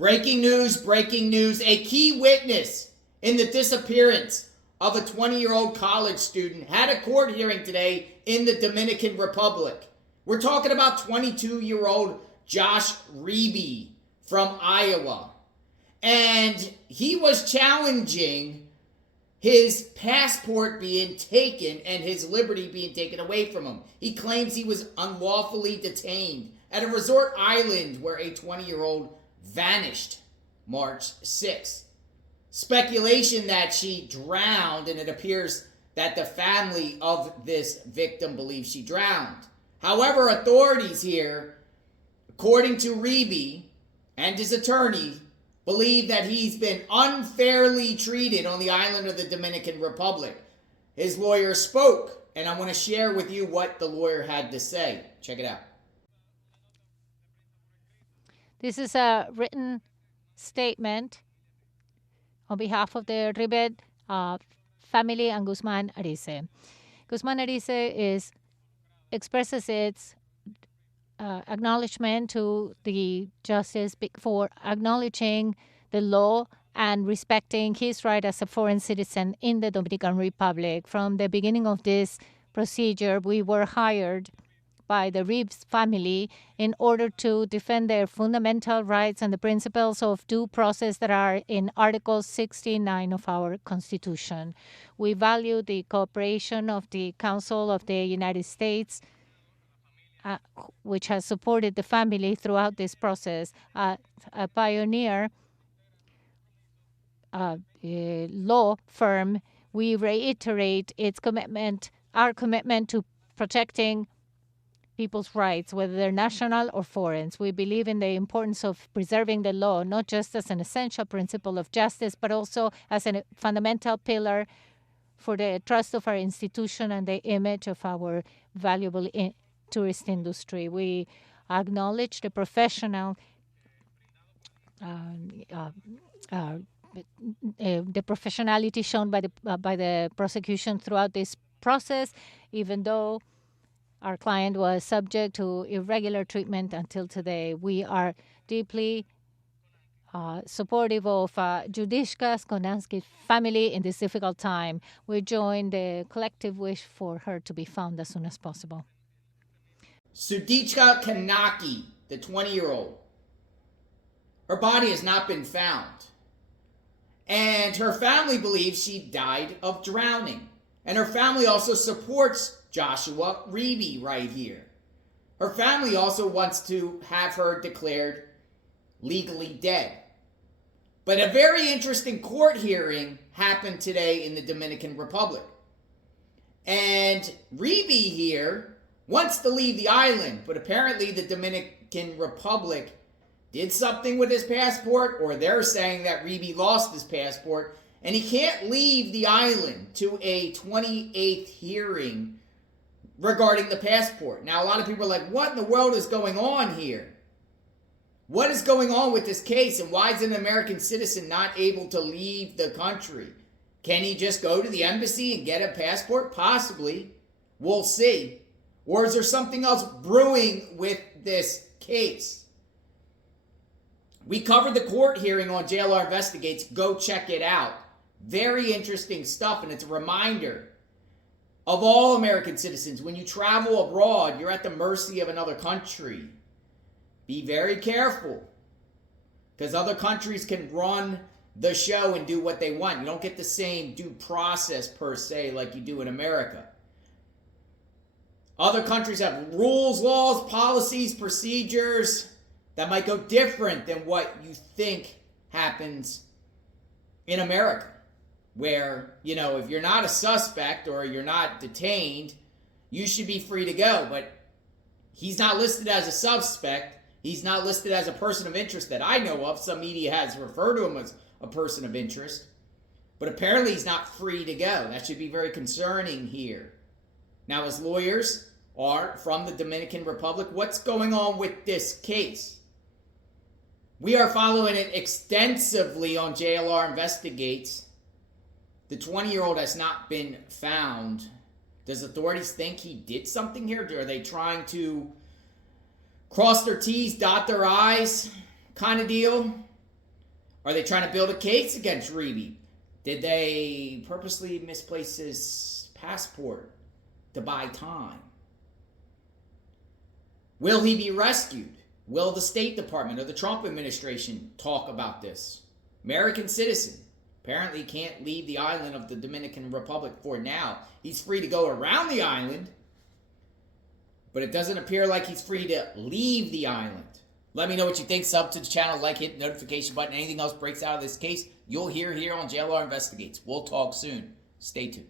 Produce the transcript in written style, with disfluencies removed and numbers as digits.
Breaking news. A key witness in the disappearance of a 20-year-old college student had a court hearing today in the Dominican Republic. We're talking about 22-year-old Josh Riibe from Iowa. And he was challenging his passport being taken and his liberty being taken away from him. He claims he was unlawfully detained at a resort island where a 20-year-old vanished March 6th. Speculation that she drowned, and it appears that the family of this victim believes she drowned. However, authorities here, according to Riibe and his attorney, believe that he's been unfairly treated on the island of the Dominican Republic. His lawyer spoke, and I want to share with you what the lawyer had to say. Check it out. This is a written statement on behalf of the Riibe family and Guzman Arize. Guzman Arize expresses its acknowledgement to the justice for acknowledging the law and respecting his right as a foreign citizen in the Dominican Republic. From the beginning of this procedure, we were hired by the Riibe family in order to defend their fundamental rights and the principles of due process that are in Article 69 of our Constitution. We value the cooperation of the Council of the United States, which has supported the family throughout this process. A pioneer law firm, we reiterate our commitment to protecting people's rights, whether they're national or foreign. We believe in the importance of preserving the law, not just as an essential principle of justice, but also as a fundamental pillar for the trust of our institution and the image of our valuable tourist industry. We acknowledge the professionality shown by the prosecution throughout this process, even though our client was subject to irregular treatment until today. We are deeply supportive of Sudiksha Konanki family in this difficult time. We join the collective wish for her to be found as soon as possible. Sudiksha Konanki, the 20-year-old. Her body has not been found. And her family believes she died of drowning. And her family also supports Joshua Riibe right here. Her family also wants to have her declared legally dead. But a very interesting court hearing happened today in the Dominican Republic. And Riibe here wants to leave the island, but apparently the Dominican Republic did something with his passport, or they're saying that Riibe lost his passport, and he can't leave the island to a 28th hearing regarding the passport. Now, a lot of people are like, what in the world is going on here? What is going on with this case, and why is an American citizen not able to leave the country? Can he just go to the embassy and get a passport? Possibly. We'll see. Or is there something else brewing with this case? We covered the court hearing on JLR Investigates. Go check it out. Very interesting stuff, and it's a reminder of all American citizens. When you travel abroad, you're at the mercy of another country. Be very careful, because other countries can run the show and do what they want. You don't get the same due process per se like you do in America. Other countries have rules, laws, policies, procedures that might go different than what you think happens in America, where, if you're not a suspect or you're not detained, you should be free to go. But he's not listed as a suspect. He's not listed as a person of interest that I know of. Some media has referred to him as a person of interest. But apparently he's not free to go. That should be very concerning here. Now, his lawyers are from the Dominican Republic. What's going on with this case? We are following it extensively on JLR Investigates. The 20-year-old has not been found. Does authorities think he did something here? Are they trying to cross their T's, dot their I's kind of deal? Are they trying to build a case against Riibe? Did they purposely misplace his passport to buy time? Will he be rescued? Will the State Department or the Trump administration talk about this? American citizen. Apparently can't leave the island of the Dominican Republic for now. He's free to go around the island, but it doesn't appear like he's free to leave the island. Let me know what you think. Sub to the channel, like, hit the notification button. Anything else breaks out of this case, you'll hear here on JLR Investigates. We'll talk soon. Stay tuned.